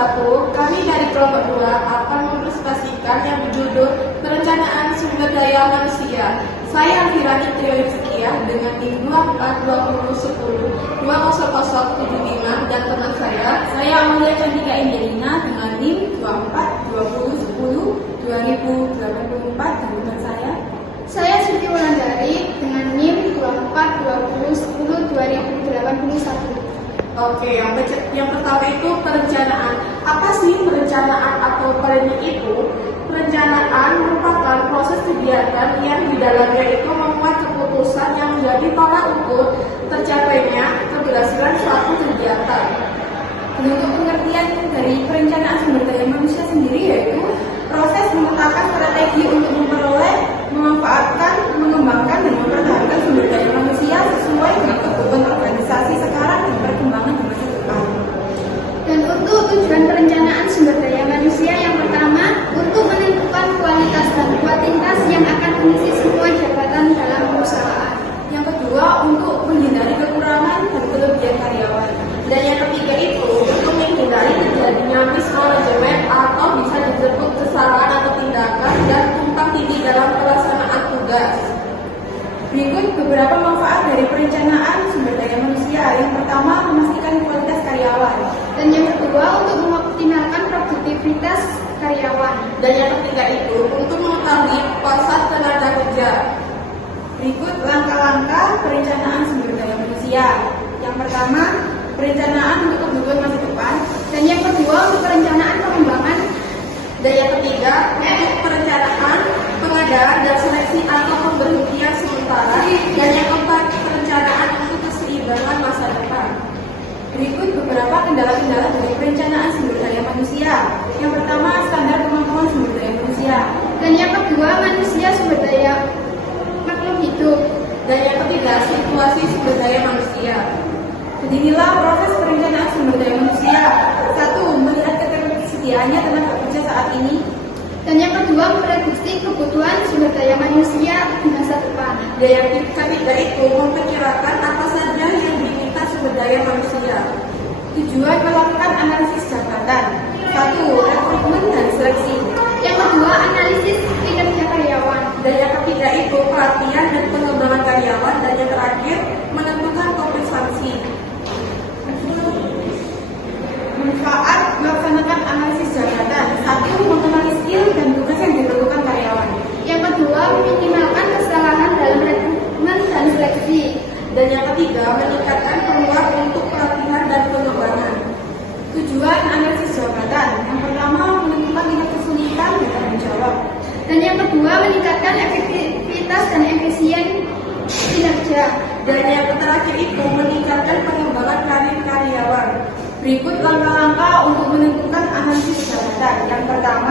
1, kami dari kelompok 2 akan mempresentasikan yang berjudul Perencanaan Sumber Daya Manusia. Saya Alfirani Triyoyuskiah dengan NIM 242010 20075 dan teman saya Amalia Cantika Indiana dengan NIM 242010 2084 dan teman Saya Siti Wulandari dengan NIM 242010 2081. Oke, yang pertama itu perencanaan. Apa sih perencanaan atau planning itu? Perencanaan merupakan proses kegiatan yang di dalamnya itu membuat keputusan yang menjadi tolak ukur tercapainya keberhasilan suatu kegiatan. Bentuk pengertian dari perencanaan sumber daya manusia sendiri yaitu proses memetakan strategi untuk memperoleh, memanfaatkan, mengembangkan, dan mempertahankan sumber daya manusia sesuai dengan kebutuhan organisasi sekarang dan perkembangan di masa depan. Dan untuk tujuan perencanaan sumber daya manusia yang pertama, untuk menentukan kualitas dan kuantitas yang akan mengisi semua jabatan dalam perusahaan. Yang kedua, untuk menghindari kekurangan dan kelebihan karyawan. Dan yang ketiga itu untuk menghindari terjadinya mismanagement atau bisa disebut kesalahan atau tindakan dan tumpang tindih dalam pelaksanaan tugas. Berikut beberapa manfaat dari perencanaan sumber daya manusia. Yang pertama, memastikan kualitas karyawan. Dan yang kedua, untuk mengoptimalkan produktivitas karyawan. Dan yang ketiga itu untuk mengetahui pasar tenaga kerja. Berikut langkah-langkah perencanaan sumber daya manusia. Yang pertama, perencanaan untuk kebutuhan masa depan. Dan yang kedua, untuk perencanaan pengembangan. Dan yang ketiga untuk perencanaan pengadaan dan seleksi atau pemberhentian sementara. Dan yang keempat perencanaan untuk keseimbangan masa depan. Berikut beberapa kendala-kendala dari perencanaan sumber daya manusia. Yang pertama, standar kemampuan sumber daya manusia. Dan yang kedua, manusia sumber daya makhluk hidup. Dan yang ketiga situasi sumber daya manusia. Beginilah proses perencanaan sumber daya manusia. 1. Melihat ketersediaannya tenaga kerja saat ini. Dan yang kedua, memprediksi kebutuhan sumber daya manusia di masa depan. Dan yang ketiga itu memperkirakan apa saja yang diminta sumber daya manusia. Tujuan melakukan analisis jabatan. 1. Rekrutmen dan seleksi. Yang kedua, analisis kinerja karyawan. Dan yang ketiga itu pelatihan dan pengembangan karyawan. Dan yang terakhir menentukan kompensasi. Manfaat melaksanakan analisis jabatan. 1. Mengenali skill dan tugas yang diperlukan karyawan. Yang kedua, meminimalkan kesalahan dalam rekrutmen dan seleksi. Dan yang ketiga meningkatkan peluang untuk pelatihan dan pengembangan. Tujuan analisis jabatan. Yang pertama, menentukan tingkat kesulitan dan tanggung jawab. Dan yang kedua, meningkatkan efektivitas dan efisien kinerja. Dan yang terakhir itu meningkatkan pengembangan karir karyawan. Berikut langkah-langkah untuk menentukan analisis jabatan. Yang pertama,